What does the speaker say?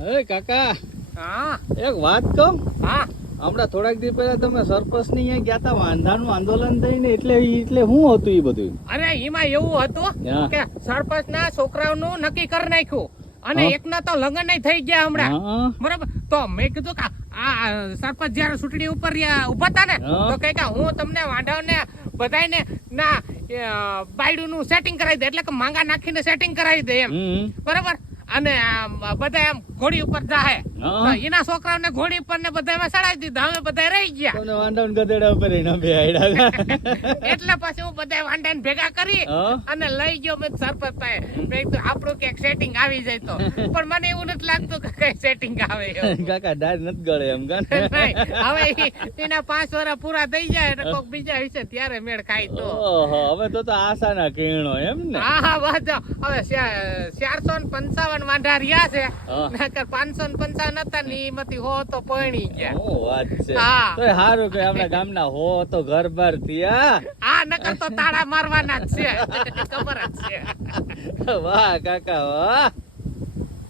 હે કાકા, હા એક વાત કહું. હા હમણાં થોડાક દિવસ પહેલા તમે સરપંચ ની અહીંયા ગયા તા વાંધાનું આંદોલન થઈને, એટલે શું હતું એ બધું? અરે એમાં એવું હતું હા. કે સરપંચ ના છોકરાઓનું નક્કી કરી નાખ્યું અને હા. એકના તો લગ્ન થઈ ગયા હમણાં. હા. બરાબર, તો મેં કીધું કે આ સરપંચ જયારે ચૂંટણી ઉપર ઉભા હતા ને, હા. તો કઈ હું તમને વાંઢાને બધાને ના બાયડું નું સેટિંગ કરાવી દે, એટલે કે માંગા નાખીને સેટિંગ કરાવી દે એમ. બરાબર, અને બધા એમ ઘોડી ઉપર જાહે. હા. તો એના છોકરાઓને ઘોડી ઉપર ને બધા એમાં ચડાવી દીધા, અમે બધા રહી ગયા. તમને વાંધાનું ગધેડા ઉપર એને બેહાડ્યા. એટલે પછી હું બધા વાંઢાને ભેગા કરી હા. અને લઈ ગયો મેં સરપંચ પાસે. મેં કીધું આપણું ક્યાંક સેટિંગ આવી જાય તો, પણ મને એવું નથી લાગતું કે કઈ સેટિંગ આવે એવું. કાકા ડાર નથી ગળે એમ કાન. નહીં, હવે એના 5 વર્ષ પૂરા થઈ જાય અને કોક બીજા વિશે ત્યારે મેળ ખાય તો. ઓહો, હવે તો આશાના કિરણો એમ ને. હા હા, બસ જો. હવે 455 વાંઢા રહ્યા છે, હા. નકર 555 હતા ને એમાંથી 100 તો પરણી ગયા. શું વાત છે. હા. તોય સારું કે આપણા ગામના હો તો ઘર બાર થયા. આ નકર તો તાળા મારવાના જ છે. ખબર જ છે. વાહ કાકા વાહ.